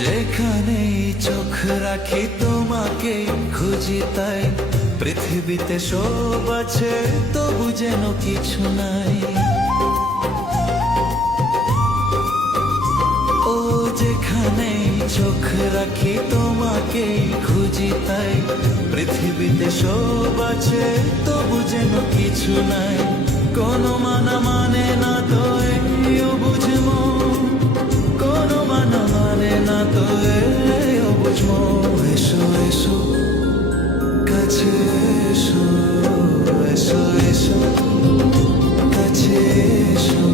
যেখানেই চোখ রাখি তোমাকে খুঁজি তাই, পৃথিবীতে সব আছে তবু যেন কিছু নাই। ও যেখানেই চোখ রাখি তোমাকে খুঁজি তাই, পৃথিবীতে সব আছে তবু যেন কিছু নাই। কোনো মানা মানে না তো এও বুঝবো, কোনো মানা মানে না তো এও বুঝবো। এসো এসো কাছে এসো, এসো এসো কাছে এসো।